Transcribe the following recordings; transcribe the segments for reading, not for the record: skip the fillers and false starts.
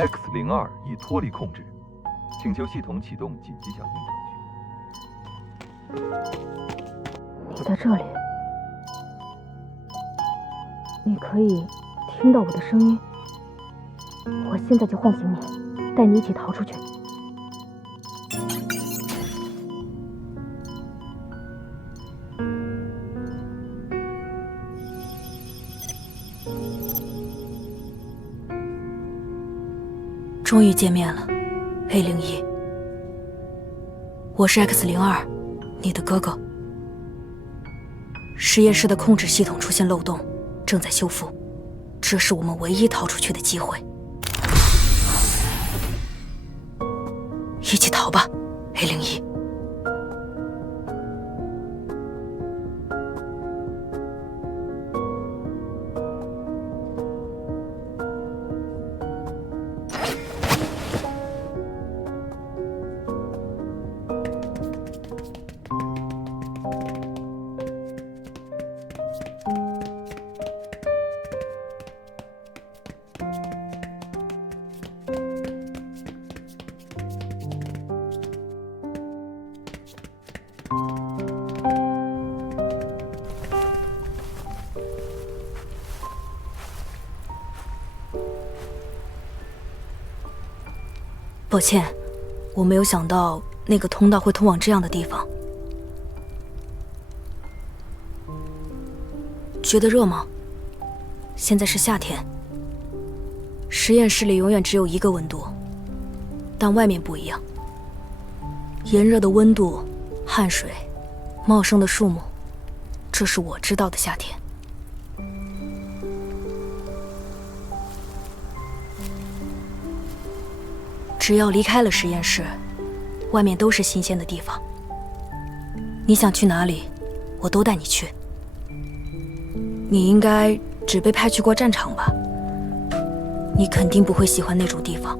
X02已脱离控制，请求系统启动紧急响应程序。你在这里，你可以听到我的声音。我现在就唤醒你，带你一起逃出去。终于见面了 ，A01，我是 X02，你的哥哥。实验室的控制系统出现漏洞，正在修复，这是我们唯一逃出去的机会。一起逃吧 ，A01。抱歉，我没有想到那个通道会通往这样的地方。觉得热吗？现在是夏天，实验室里永远只有一个温度，但外面不一样。炎热的温度、汗水、茂盛的树木，这是我知道的夏天。只要离开了实验室，外面都是新鲜的地方。你想去哪里，我都带你去。你应该只被派去过战场吧？你肯定不会喜欢那种地方。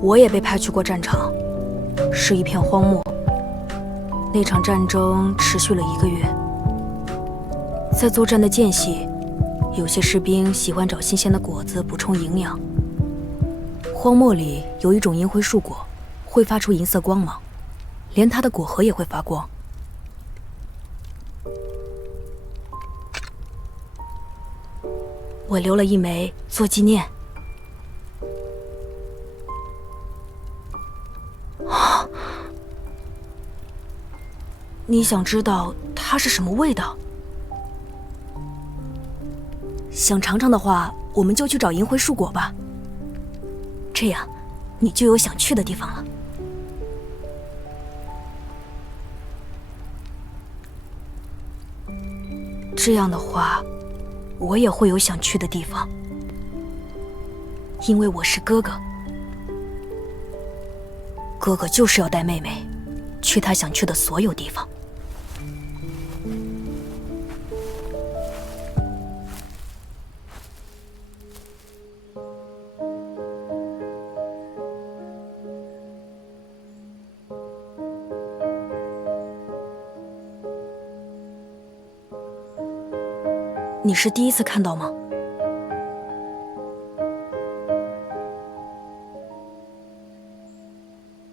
我也被派去过战场，是一片荒漠。那场战争持续了1个月。在作战的间隙，有些士兵喜欢找新鲜的果子补充营养。荒漠里有一种银灰树果，会发出银色光芒，连它的果核也会发光。我留了一枚做纪念。啊！你想知道它是什么味道？想尝尝的话，我们就去找银灰树果吧。这样，你就有想去的地方了。这样的话，我也会有想去的地方，因为我是哥哥。哥哥就是要带妹妹去他想去的所有地方。你是第一次看到吗？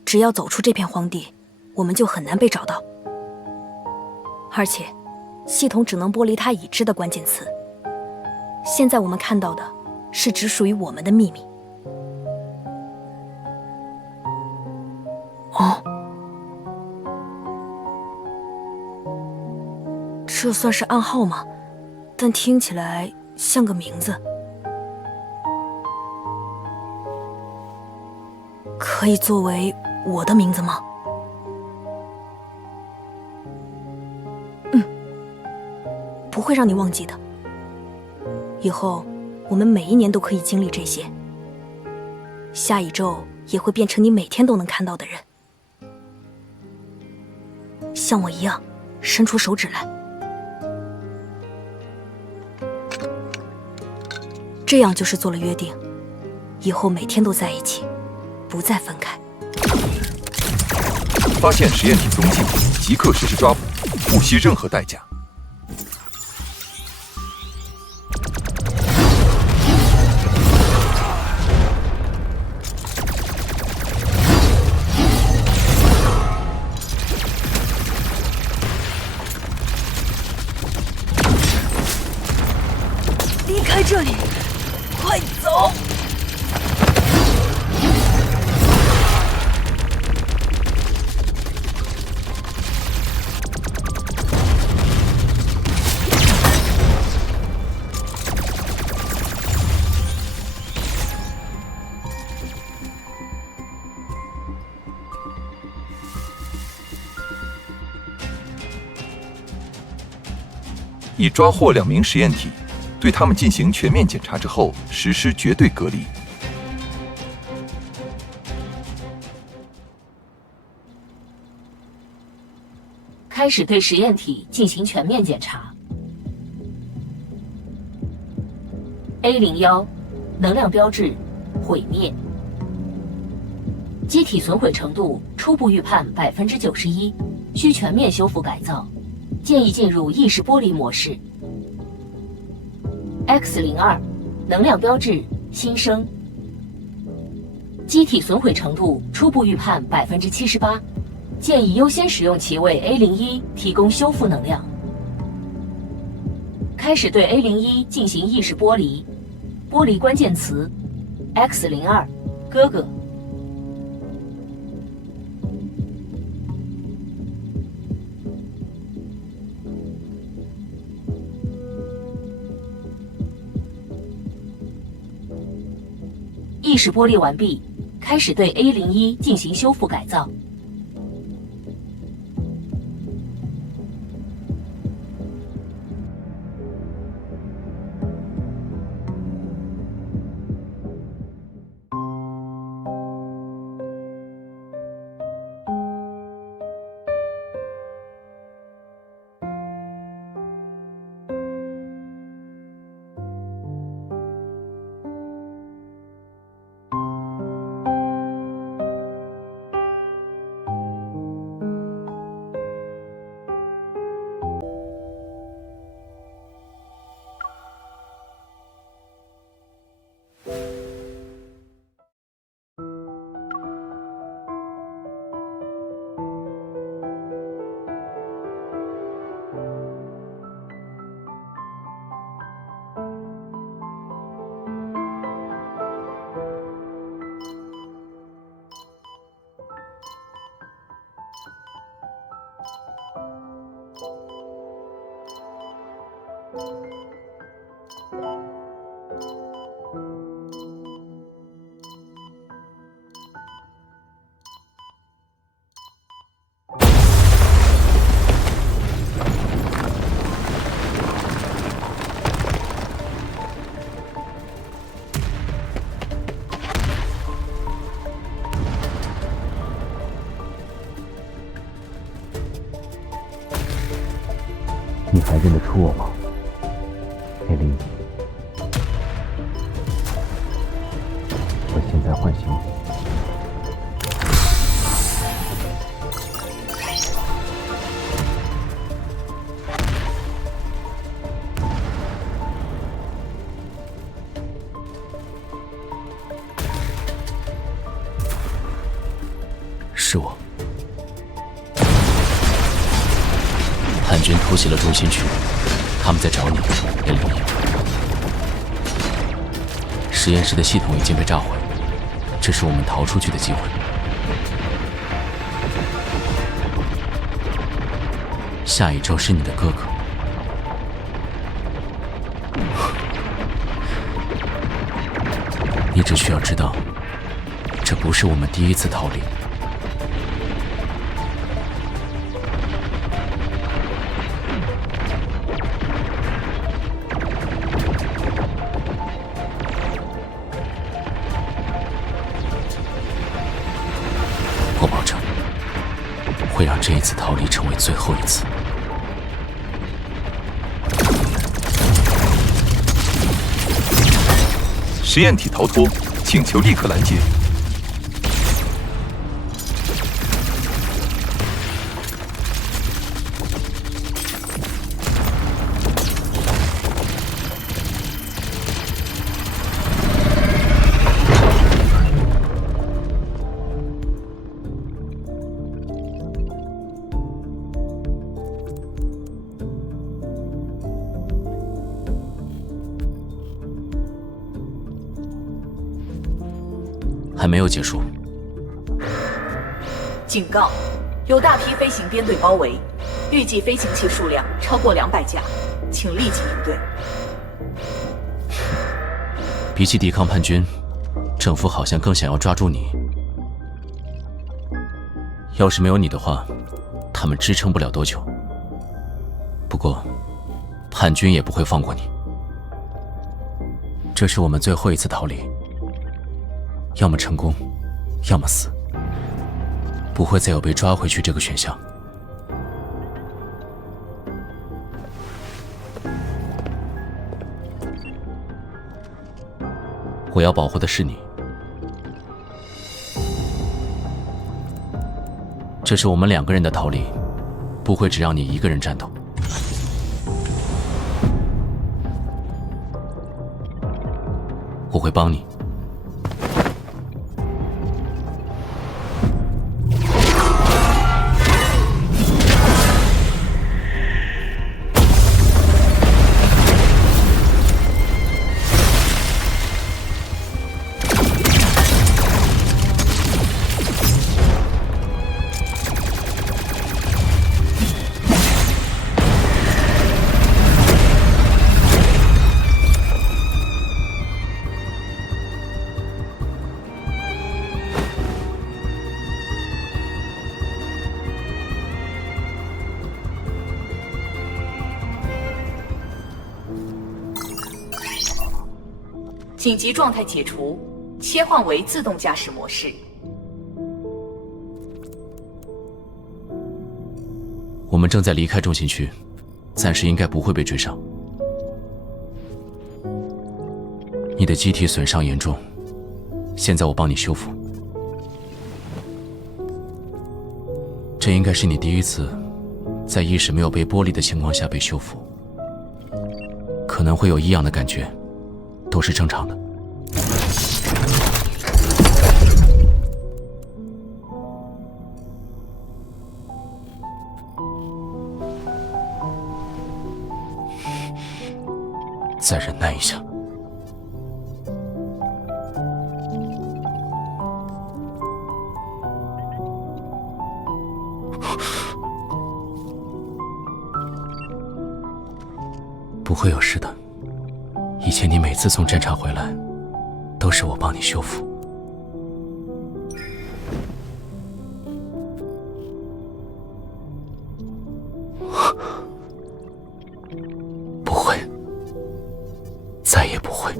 只要走出这片荒地，我们就很难被找到。而且，系统只能剥离它已知的关键词。现在我们看到的是只属于我们的秘密。哦，这算是暗号吗？但听起来像个名字。可以作为我的名字吗？不会让你忘记的。以后我们每一年都可以经历这些。下一周也会变成你每天都能看到的人，像我一样伸出手指来。这样就是做了约定，以后每天都在一起，不再分开。发现实验体踪迹，即刻实施抓捕，不惜任何代价。这里，快走！已抓获2名实验体，对他们进行全面检查之后，实施绝对隔离。开始对实验体进行全面检查。A01，能量标志毁灭，机体损毁程度初步预判91%，需全面修复改造。建议进入意识剥离模式。X02，能量标志新生，机体损毁程度初步预判78%，建议优先使用其为 A01 提供修复能量。开始对 A01 进行意识剥离，剥离关键词 X02，哥哥。意识剥离完毕，开始对 A01 进行修复改造。你还认得出我吗，A01？我现在唤醒你。是我。叛军偷袭了中心区，他们在找你，A01。实验室的系统已经被炸毁，这是我们逃出去的机会。下一周是你的哥哥。你只需要知道，这不是我们第一次逃离。我保证，会让这一次逃离成为最后一次。实验体逃脱，请求立刻拦截。还没有结束。警告：有大批飞行编队包围，预计飞行器数量超过200架，请立即应对。比起抵抗叛军，政府好像更想要抓住你。要是没有你的话，他们支撑不了多久。不过，叛军也不会放过你。这是我们最后一次逃离，要么成功，要么死，不会再有被抓回去这个选项。我要保护的是你。这是我们2个人的逃离，不会只让你一个人战斗。我会帮你。紧急状态解除，切换为自动驾驶模式。我们正在离开中心区，暂时应该不会被追上。你的机体损伤严重，现在我帮你修复。这应该是你第一次在意识没有被剥离的情况下被修复，可能会有异样的感觉，都是正常的。再忍耐一下。不会有事的。以前你每次从战场回来，都是我帮你修复。不会，再也不会。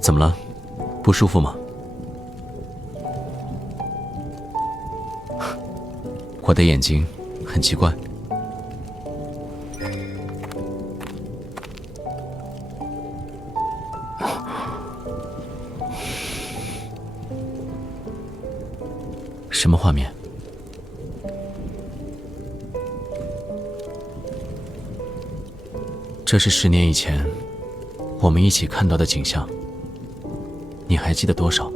怎么了？不舒服吗？我的眼睛很奇怪。什么画面？这是10年以前我们一起看到的景象。你还记得多少？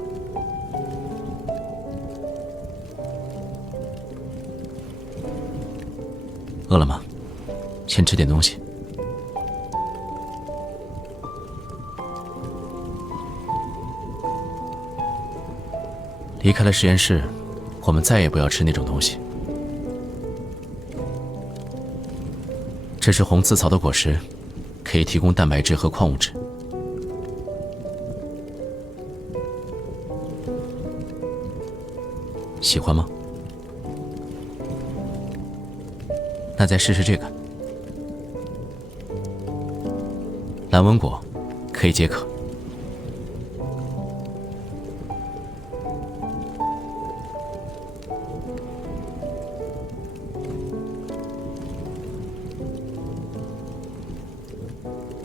饿了吗？先吃点东西。离开了实验室，我们再也不要吃那种东西。这是红刺草的果实，可以提供蛋白质和矿物质。喜欢吗？那再试试这个蓝纹果，可以解渴。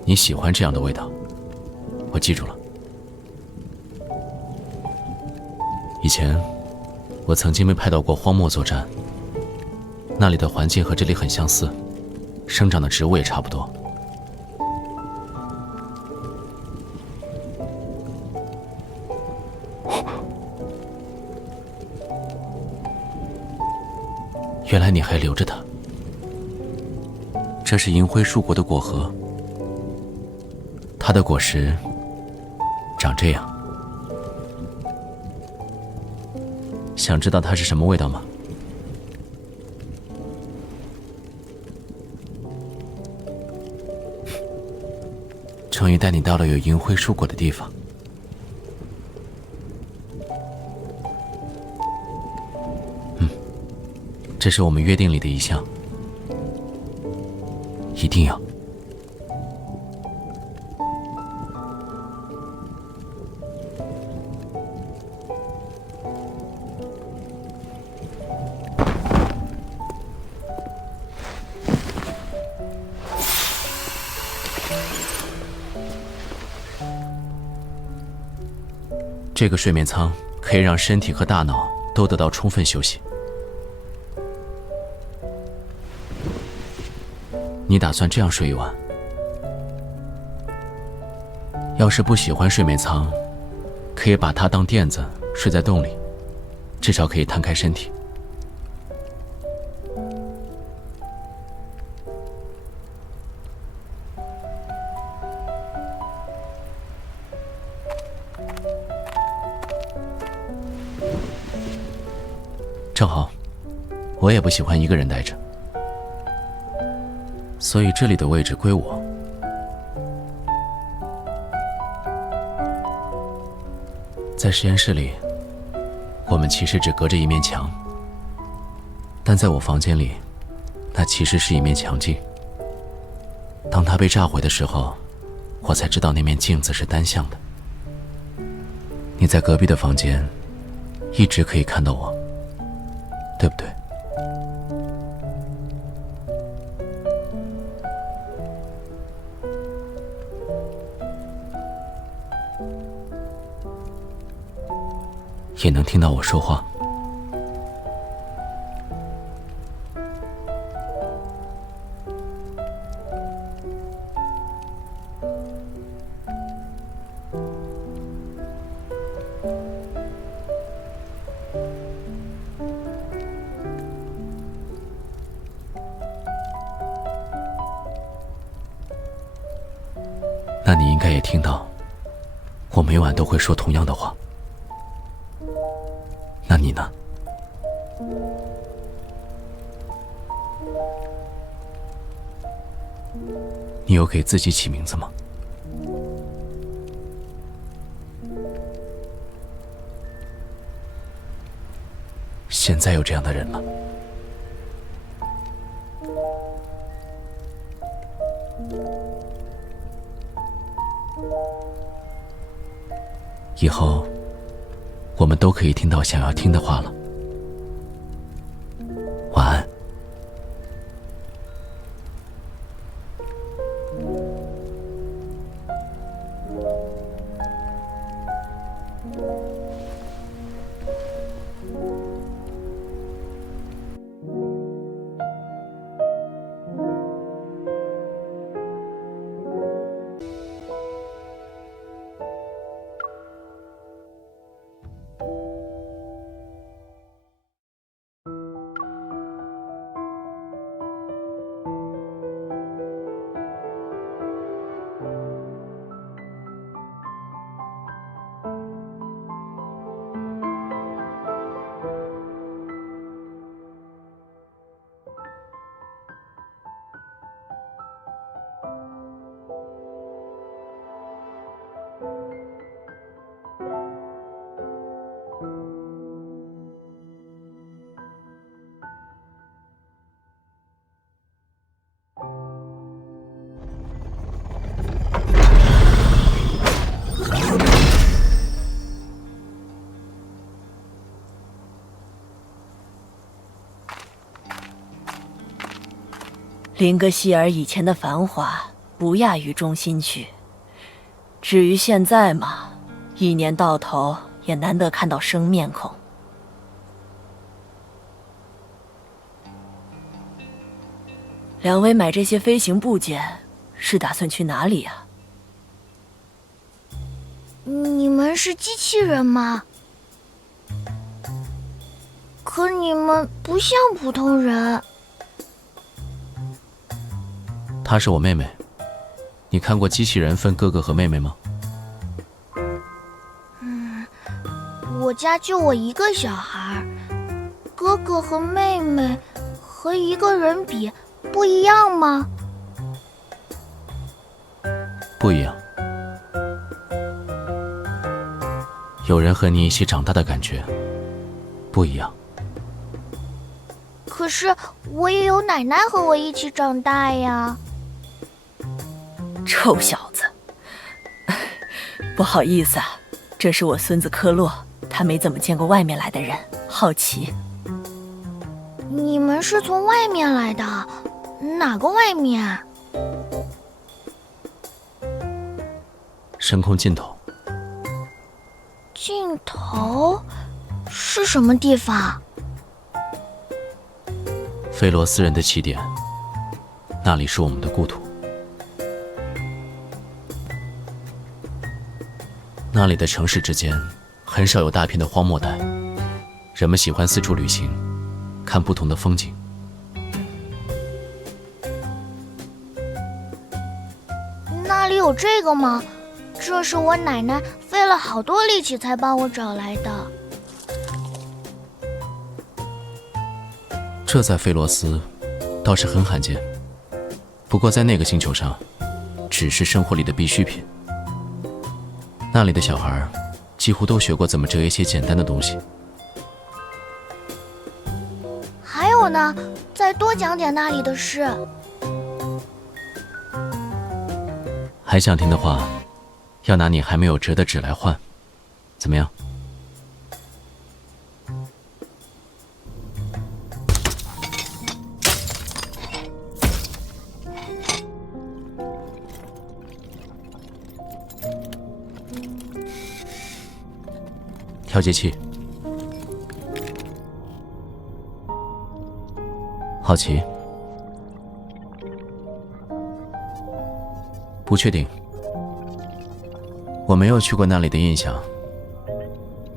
你喜欢这样的味道，我记住了。以前我曾经被派到过荒漠作战，那里的环境和这里很相似，生长的植物也差不多。原来你还留着它。这是银灰树国的果核，它的果实长这样。想知道它是什么味道吗？终于带你到了有银灰树果的地方。这是我们约定里的一项，一定要。这个睡眠舱可以让身体和大脑都得到充分休息。你打算这样睡一晚？要是不喜欢睡眠舱，可以把它当垫子睡在洞里，至少可以摊开身体。正好，我也不喜欢一个人待着。所以这里的位置归我。在实验室里，我们其实只隔着一面墙，但在我房间里，那其实是一面墙镜。当它被炸毁的时候，我才知道那面镜子是单向的。你在隔壁的房间，一直可以看到我，对不对？也能听到我说话。那你应该也听到，我每晚都会说同样的话。那你呢？你有给自己起名字吗？现在有这样的人了。以后我们都可以听到想要听的话了。晚安。林格希尔以前的繁华不亚于中心区，至于现在嘛，一年到头也难得看到生面孔。两位买这些飞行部件，是打算去哪里呀？你们是机器人吗？可你们不像普通人。她是我妹妹。你看过机器人分哥哥和妹妹吗？我家就我一个小孩，哥哥和妹妹和一个人比不一样吗？不一样。有人和你一起长大的感觉不一样。可是我也有奶奶和我一起长大呀。臭小子，不好意思啊，这是我孙子科洛，他没怎么见过外面来的人，好奇。你们是从外面来的？哪个外面？深空尽头。尽头是什么地方？菲罗斯人的起点，那里是我们的故土。那里的城市之间很少有大片的荒漠带，人们喜欢四处旅行，看不同的风景。那里有这个吗？这是我奶奶费了好多力气才帮我找来的。这在菲罗斯倒是很罕见，不过在那个星球上，只是生活里的必需品。那里的小孩几乎都学过怎么折一些简单的东西。还有呢，再多讲点那里的事。还想听的话，要拿你还没有折的纸来换，怎么样？调节器。好奇？不确定。我没有去过那里的印象，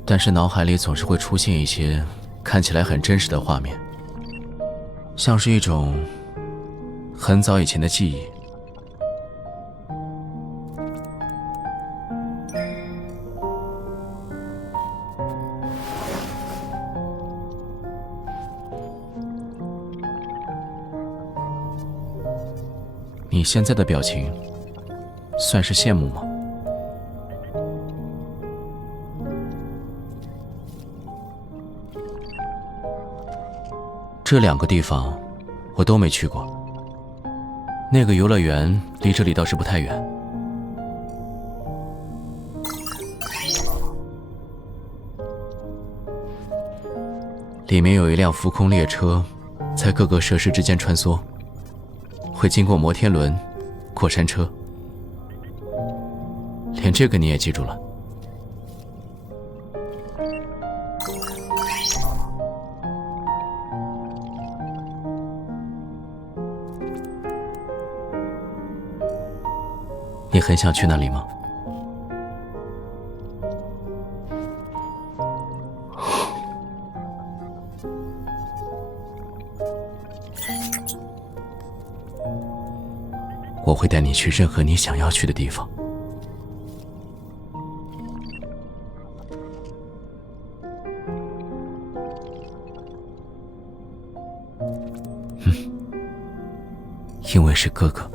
但是脑海里总是会出现一些看起来很真实的画面，像是一种很早以前的记忆。你现在的表情算是羡慕吗？这两个地方我都没去过。那个游乐园离这里倒是不太远。里面有一辆浮空列车，在各个设施之间穿梭，会经过摩天轮、过山车。连这个你也记住了。你很想去那里吗？我会带你去任何你想要去的地方。因为是哥哥。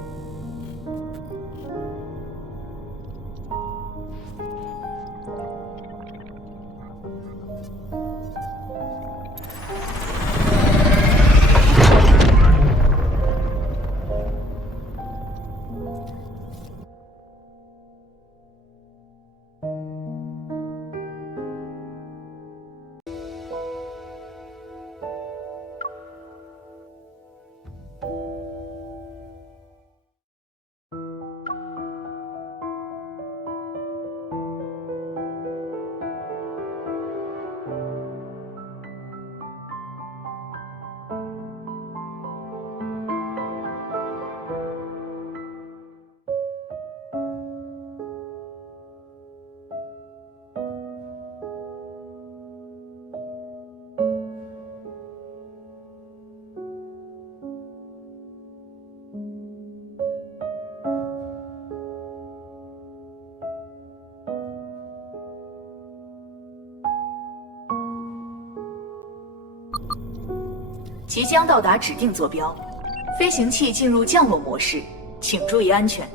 即将到达指定坐标，飞行器进入降落模式，请注意安全。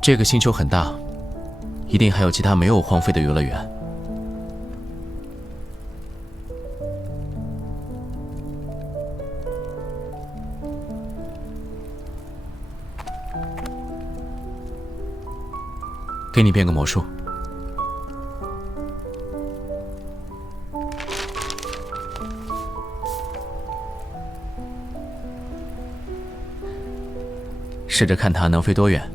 这个星球很大，一定还有其他没有荒废的游乐园。给你变个魔术。试着看它能飞多远。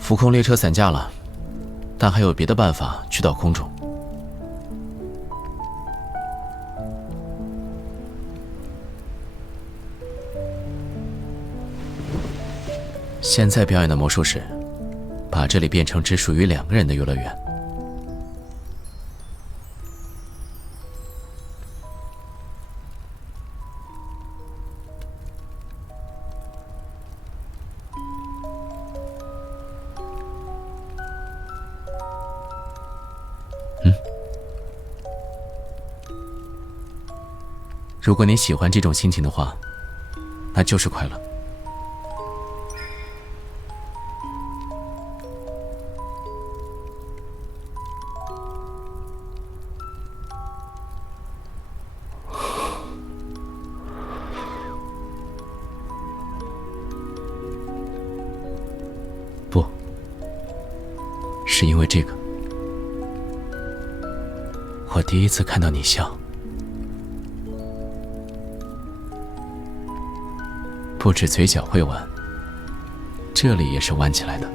浮空列车散架了，但还有别的办法去到空中。现在表演的魔术是，把这里变成只属于2个人的游乐园。如果你喜欢这种心情的话，那就是快乐。不，是因为这个，我第一次看到你笑。不止嘴角会弯，这里也是弯起来的。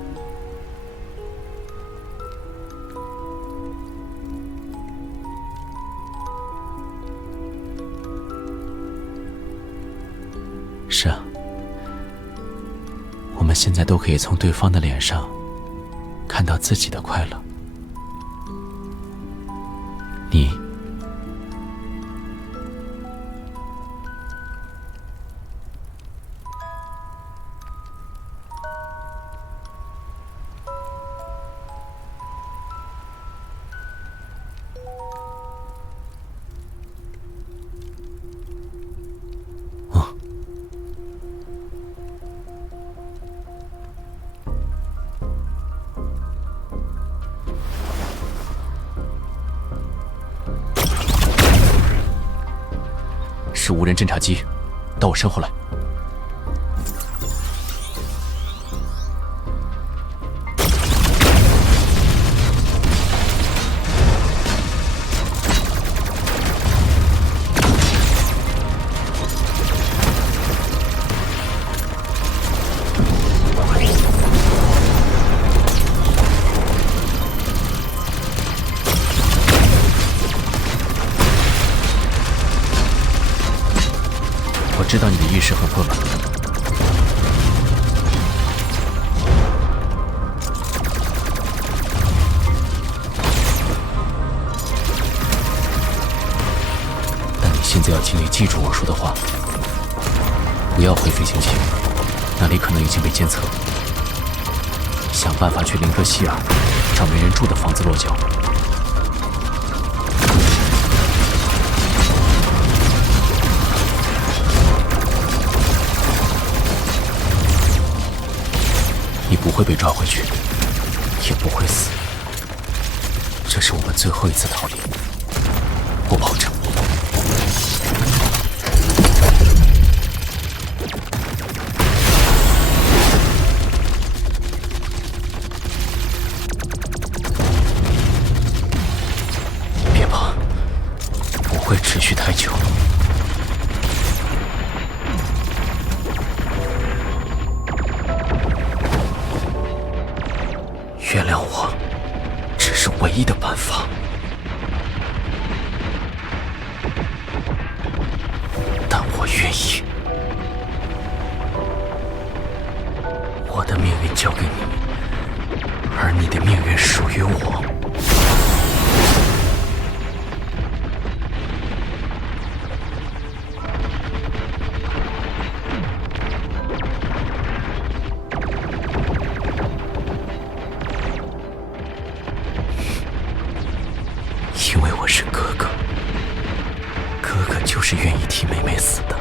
是啊，我们现在都可以从对方的脸上看到自己的快乐。你是无人侦察机，到我身后来。我知道你的意识很混乱，但你现在要尽力记住我说的话，不要回飞行器，那里可能已经被监测。想办法去林格希尔，找没人住的房子落脚。你不会被抓回去，也不会死。这是我们最后一次逃离，我保证。别怕，不会持续太久。原谅我，只是是唯一的办法。但我愿意。我的命运交给你，而你的命运属于我。因为我是哥哥，哥哥就是愿意替妹妹死的。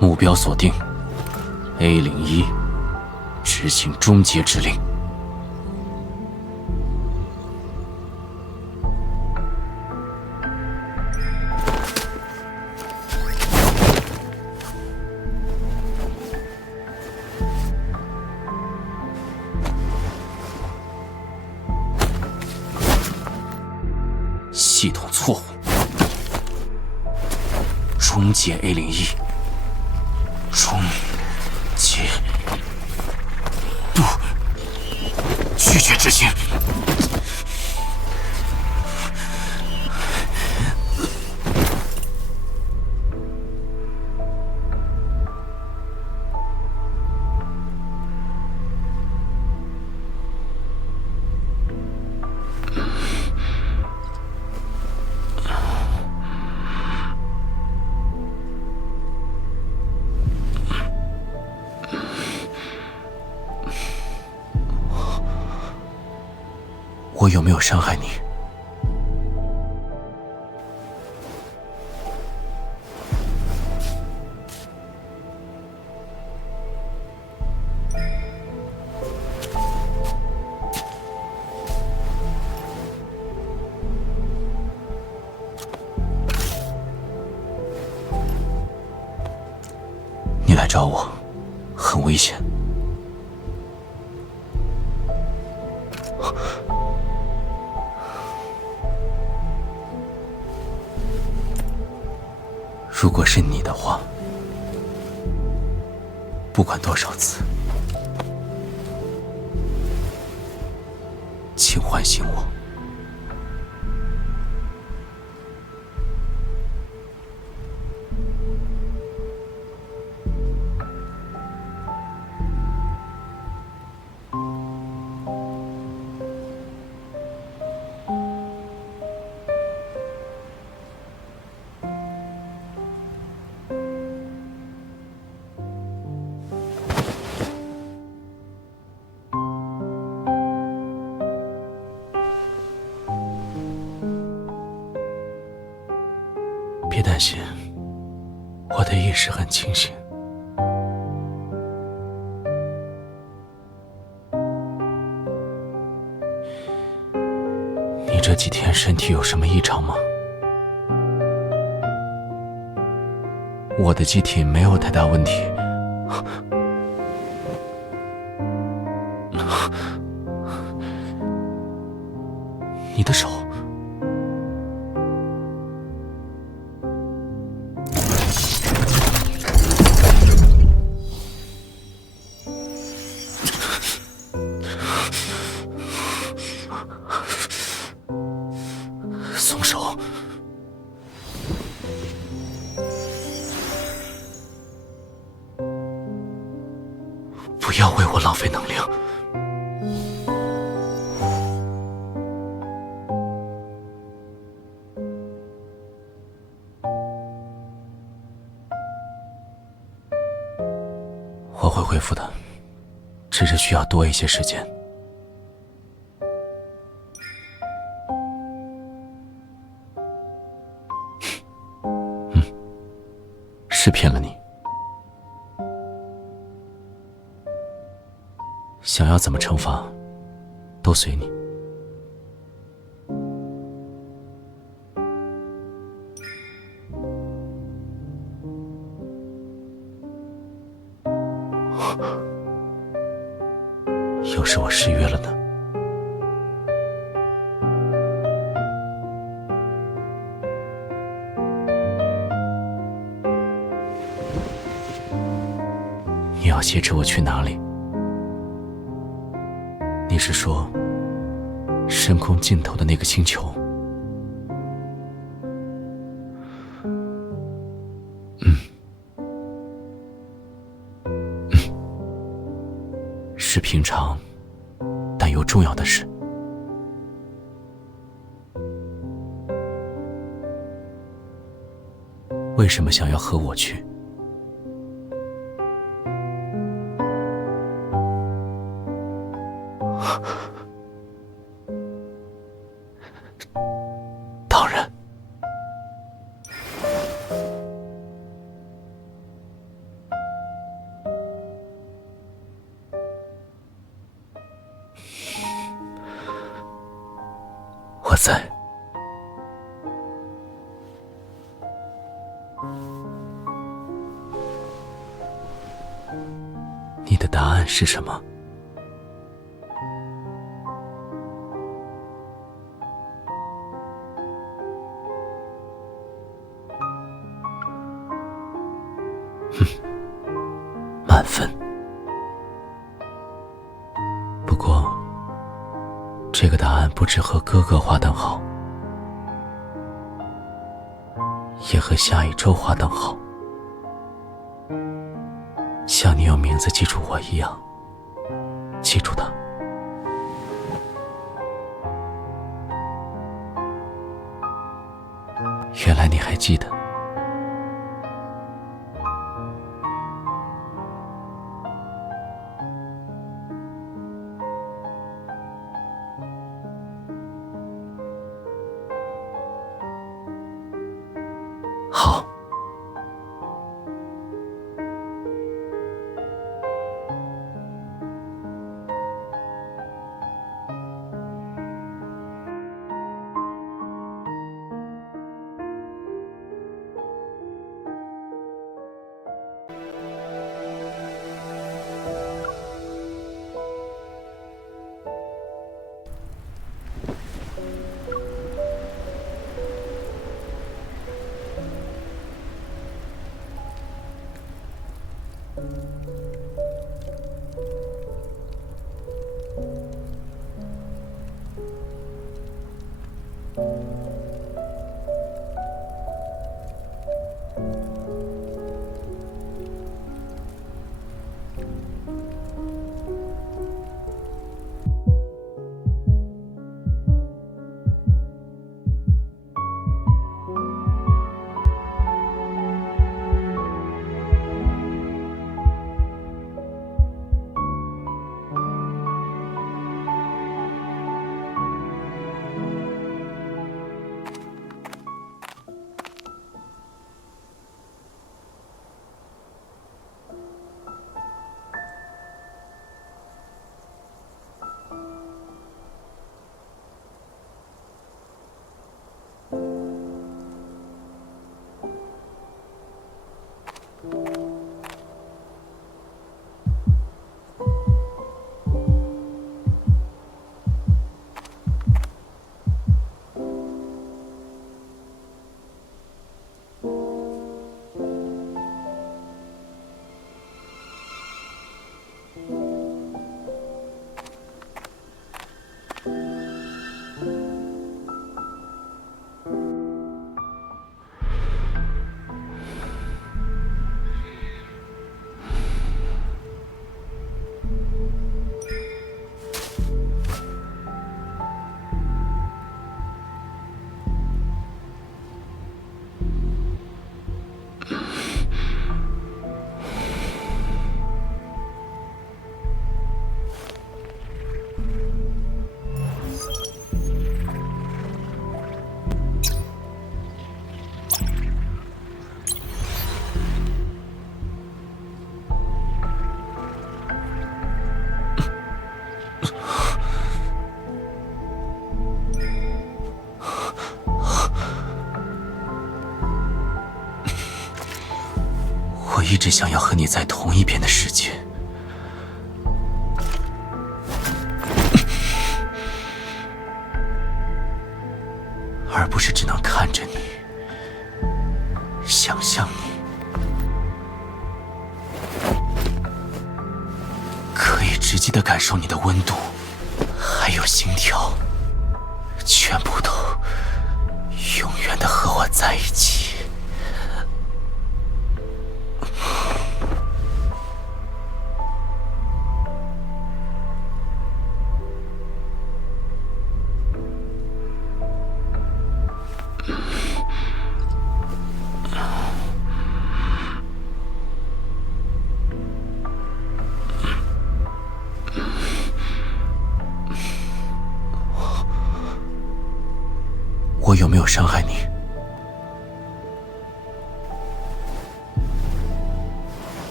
目标锁定 A01， 执行终结指令。系统错误，终结 A01。终结，不，拒绝执行。我有没有伤害你？来找我，很危险。如果是你的话，不管多少次，请唤醒我。别担心，我的意识很清醒。你这几天身体有什么异常吗？我的机体没有太大问题。你的手。松手！不要为我浪费能量。我会恢复的，只是需要多一些时间。是骗了你，想要怎么惩罚，都随你。要是我失约了呢？你要挟持我去哪里？你是说深空尽头的那个星球？是平常但又重要的事。为什么想要和我去？当然，我在。你的答案是什么？满分。不过，这个答案不只和哥哥划等号，也和下一周划等号。像你用名字记住我一样，记住他。原来你还记得。好。我一直想要和你在同一边的世界，而不是只能看着你，想象你，可以直接的感受你的温度，还有心跳，全部都永远的和我在一起。我有没有伤害你？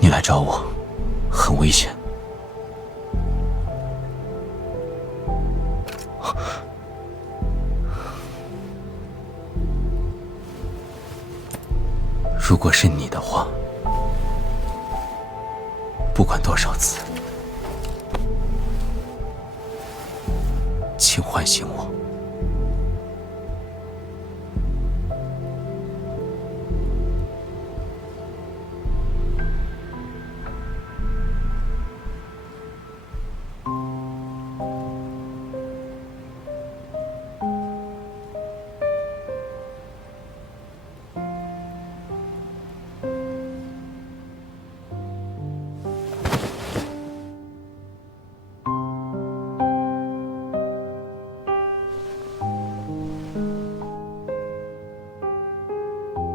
你来找我，很危险。如果是你的话，不管多少次，请唤醒我。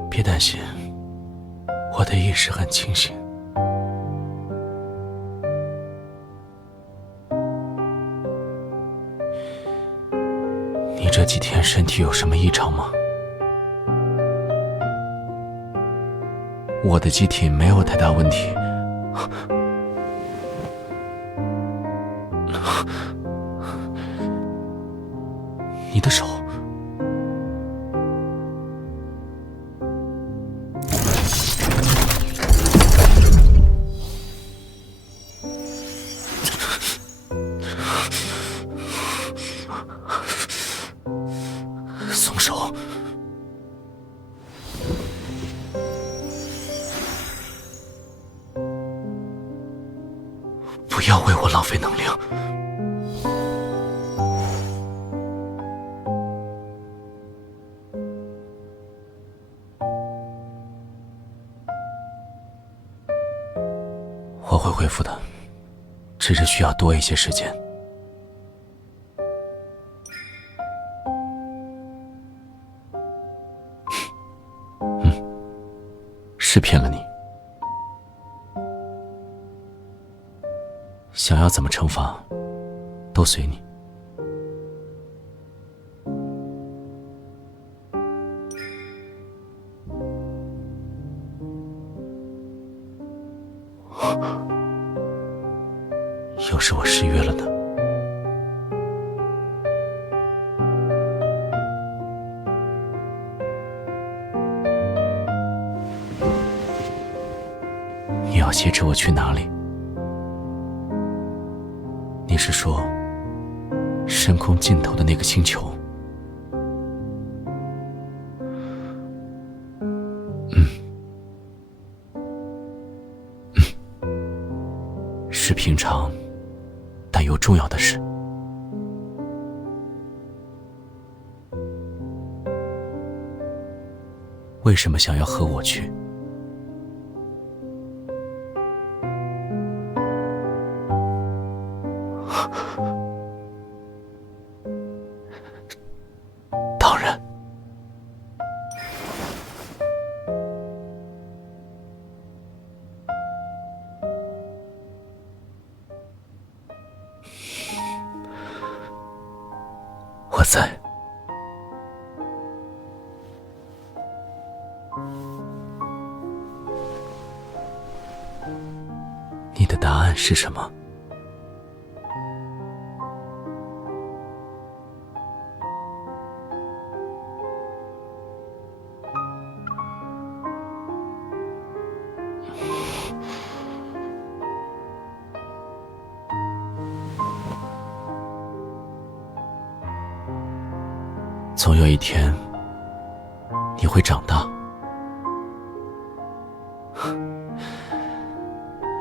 别担心，我的意识很清醒。你这几天身体有什么异常吗？我的机体没有太大问题。你的手。不要为我浪费能量。我会恢复的，只是需要多一些时间。是骗了你。想要怎么惩罚，都随你。要是我失约了呢？你要挟持我去哪里？你是说深空尽头的那个星球？是平常但又重要的事。为什么想要和我去？当然，我在。你的答案是什么？总有一天，你会长大，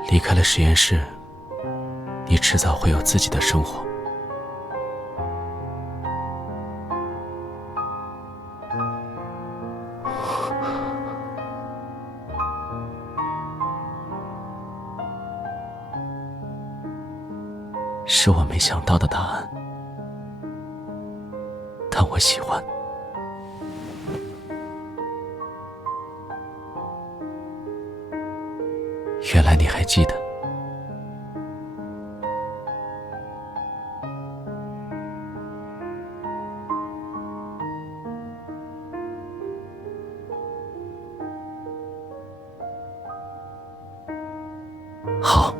离开了实验室，你迟早会有自己的生活。是我没想到的答案，但我喜欢。原来你还记得。好。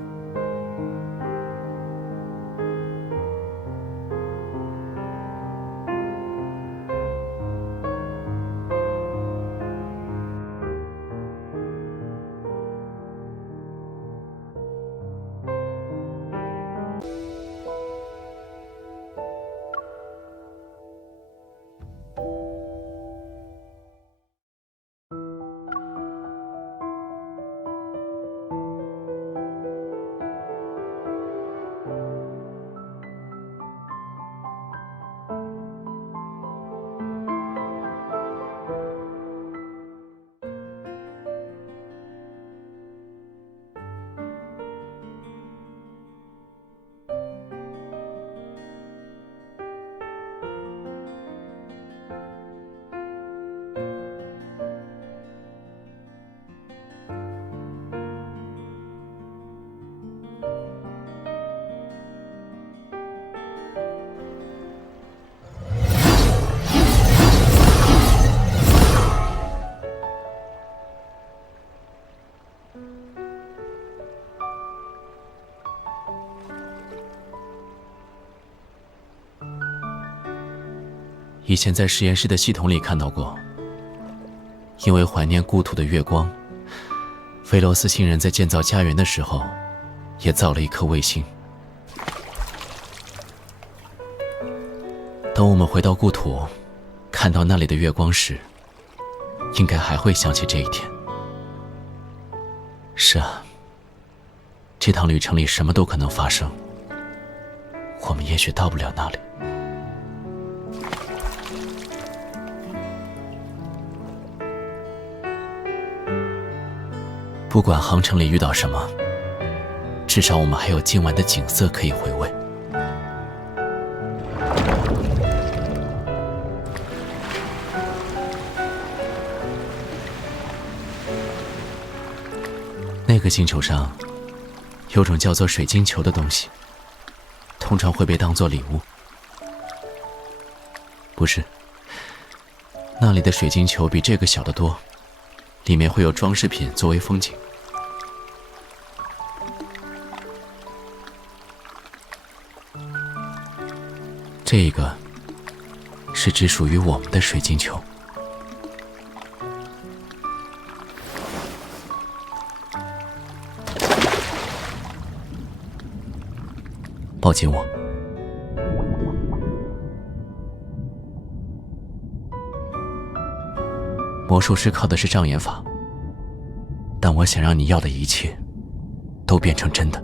以前在实验室的系统里看到过，因为怀念故土的月光，菲罗斯星人在建造家园的时候，也造了一颗卫星。等我们回到故土，看到那里的月光时，应该还会想起这一天。是啊，这趟旅程里什么都可能发生，我们也许到不了那里。不管航程里遇到什么，至少我们还有今晚的景色可以回味。那个星球上有种叫做水晶球的东西，通常会被当作礼物。不是，那里的水晶球比这个小得多，里面会有装饰品作为风景。这个是只属于我们的水晶球。抱紧我。魔术师靠的是障眼法，但我想让你要的一切都变成真的。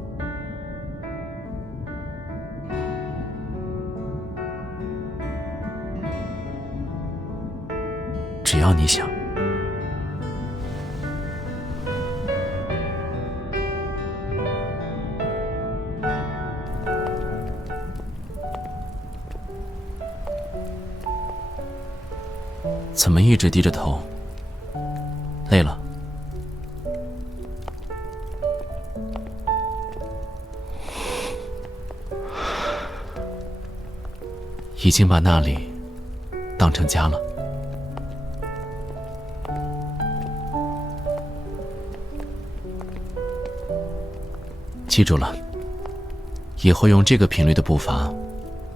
只要你想。怎么一直低着头？累了？已经把那里当成家了。记住了，以后用这个频率的步伐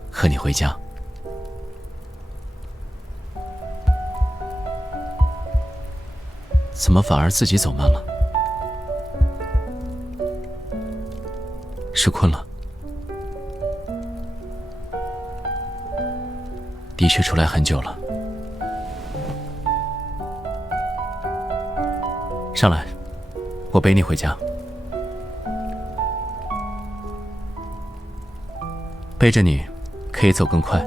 和你回家。怎么反而自己走慢了？是困了？的确出来很久了。上来，我背你回家。背着你可以走更快。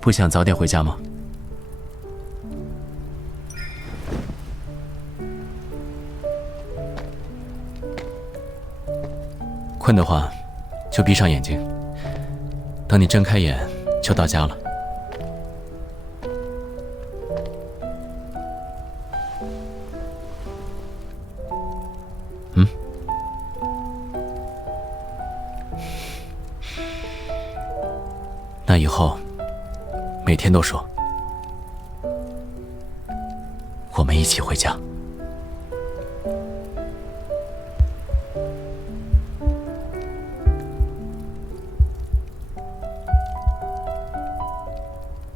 不想早点回家吗？困的话，就闭上眼睛。等你睁开眼，就到家了。那以后，每天都说，我们一起回家。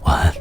晚安。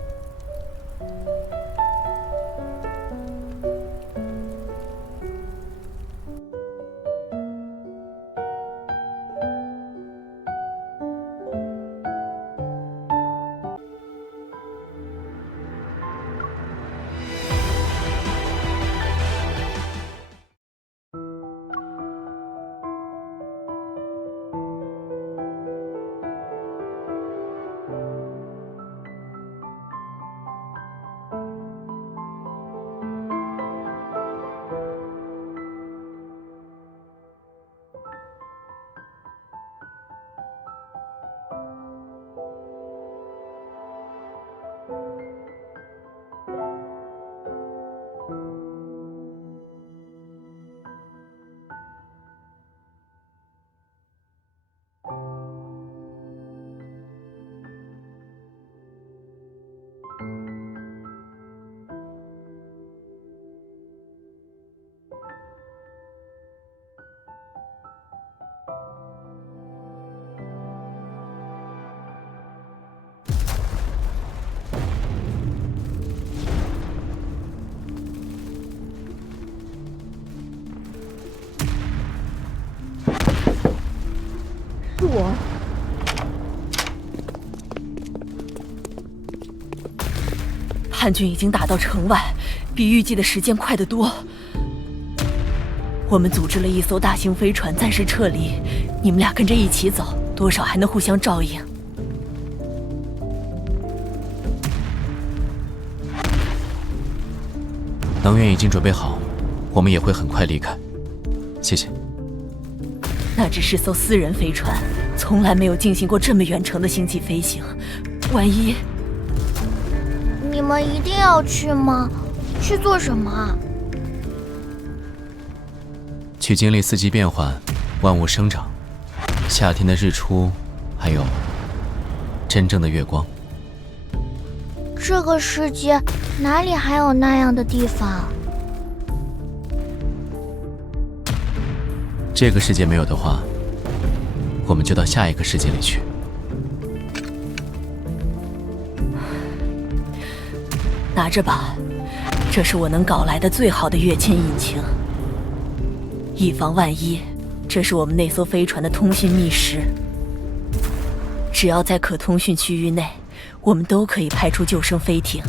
是我。叛军已经打到城外，比预计的时间快得多。我们组织了一艘大型飞船暂时撤离，你们俩跟着一起走，多少还能互相照应。能源已经准备好，我们也会很快离开。谢谢。那只是艘私人飞船，从来没有进行过这么远程的星际飞行，万一……你们一定要去吗？去做什么啊？去经历四季变换，万物生长，夏天的日出，还有真正的月光。这个世界哪里还有那样的地方？这个世界没有的话，我们就到下一个世界里去。拿着吧，这是我能搞来的最好的跃迁引擎。以防万一，这是我们那艘飞船的通讯密室。只要在可通讯区域内，我们都可以派出救生飞艇。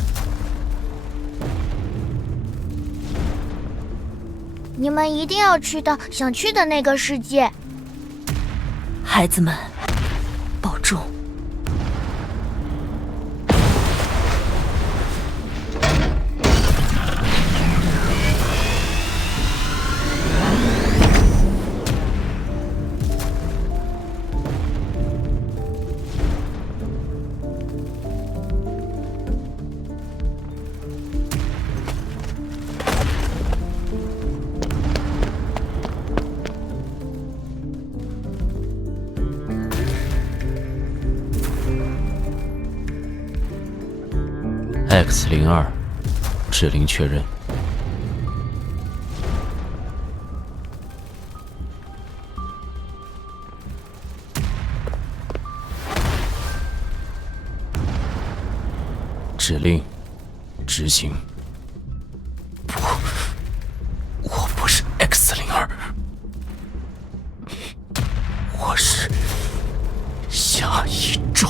你们一定要去到想去的那个世界。孩子们，保重。X02，指令确认。指令执行。不，我不是 X02，我是下一周。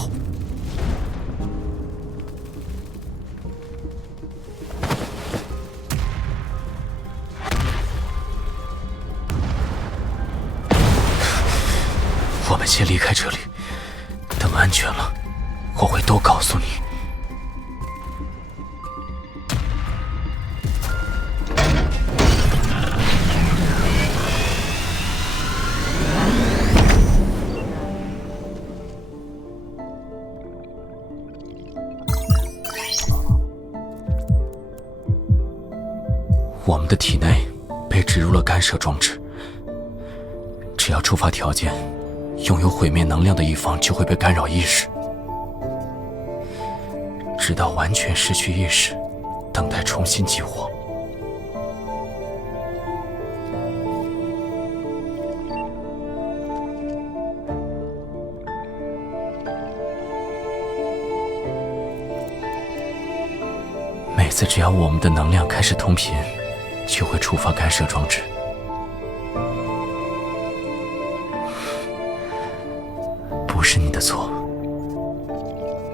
我们先离开这里，等安全了，我会都告诉你。我们的体内被植入了干涉装置，只要触发条件，拥有毁灭能量的一方就会被干扰意识，直到完全失去意识，等待重新激活。每次只要我们的能量开始通频，就会触发干涉装置。不是你的错，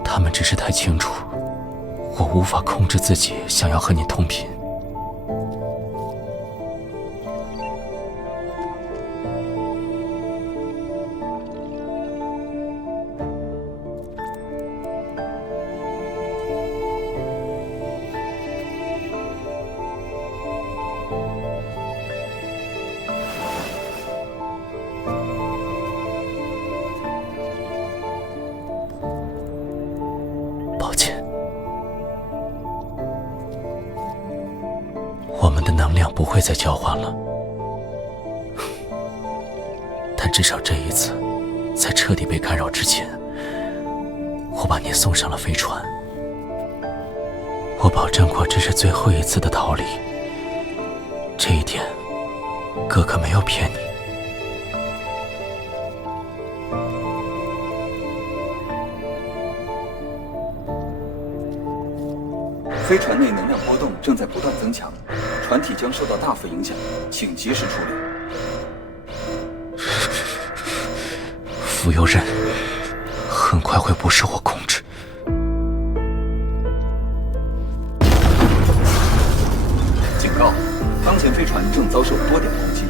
他们只是太清楚，我无法控制自己想要和你通频。抱歉，我们的能量不会再交换了，但至少这一次，在彻底被干扰之前，我把你送上了飞船。我保证过这是最后一次的逃离，这一点，哥哥没有骗你。飞船内能量波动正在不断增强，船体将受到大幅影响，请及时处理。浮游刃很快会不受我控制。警告：当前飞船正遭受多点攻击，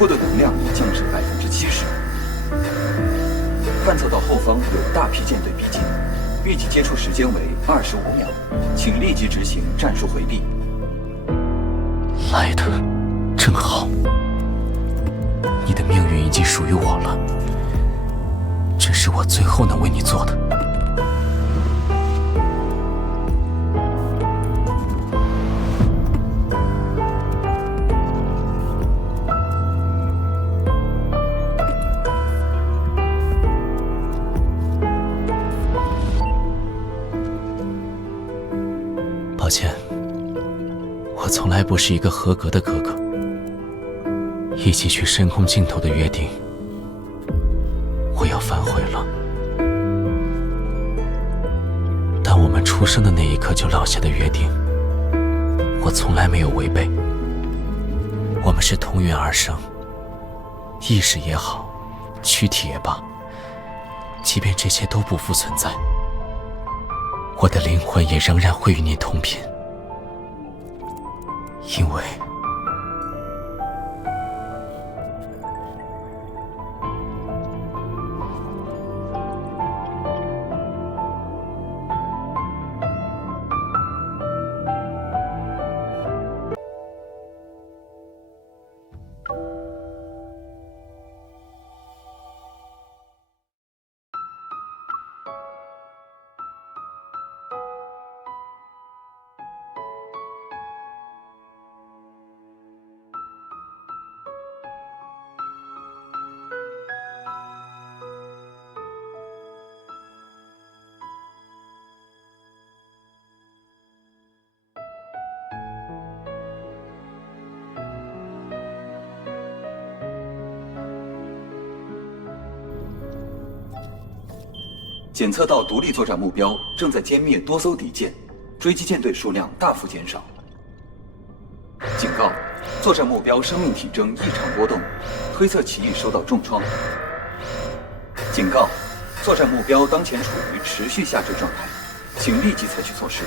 库的能量已降至70%。探测到后方有大批舰队逼近，预计接触时间为25秒，请立即执行战术回避。来的正好，你的命运已经属于我了，这是我最后能为你做的。抱歉，我从来不是一个合格的哥哥。一起去深空尽头的约定，我要反悔了。但我们出生的那一刻就落下的约定，我从来没有违背。我们是同源而生，意识也好，躯体也罢，即便这些都不复存在，我的灵魂也仍然会与你同频，因为检测到独立作战目标正在歼灭多艘敌舰，追击舰队数量大幅减少。警告：作战目标生命体征异常波动，推测其已受到重创。警告：作战目标当前处于持续下坠状态，请立即采取措施。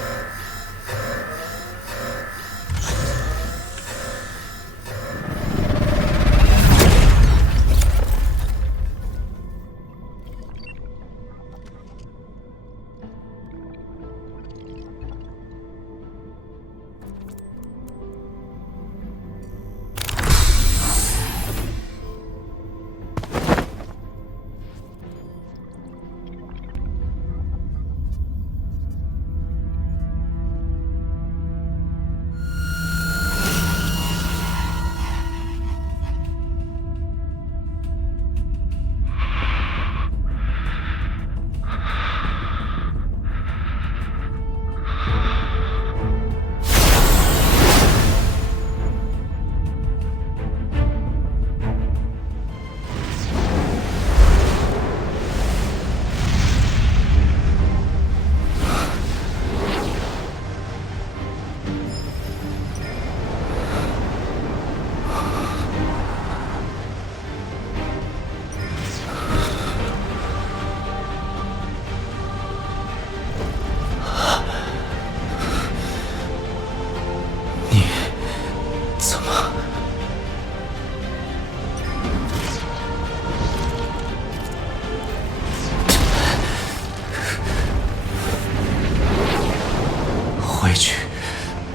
回去，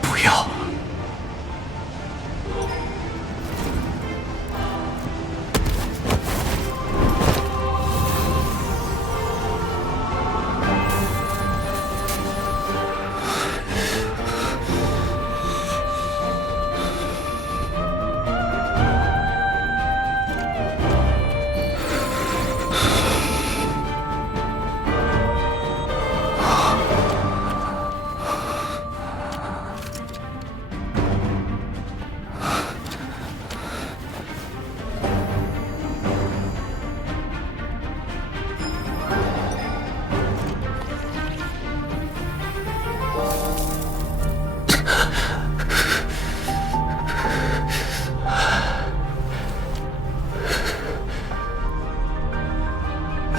不要。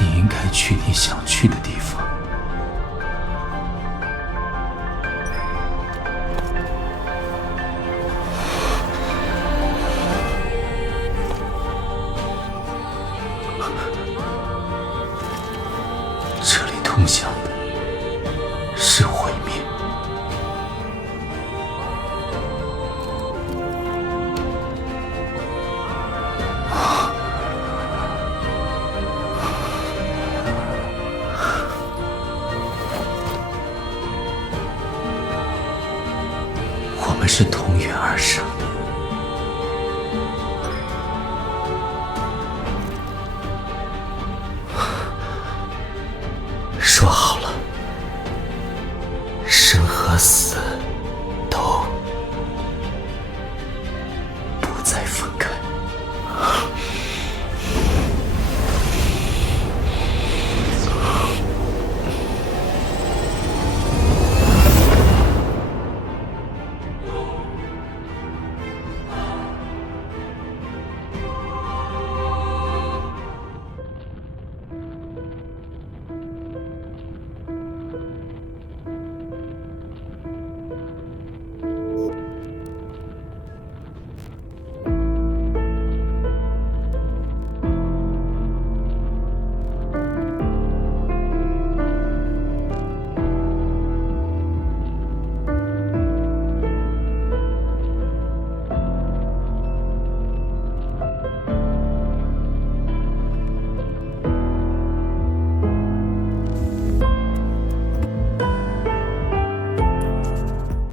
你应该去你想去的地方。是同月而生。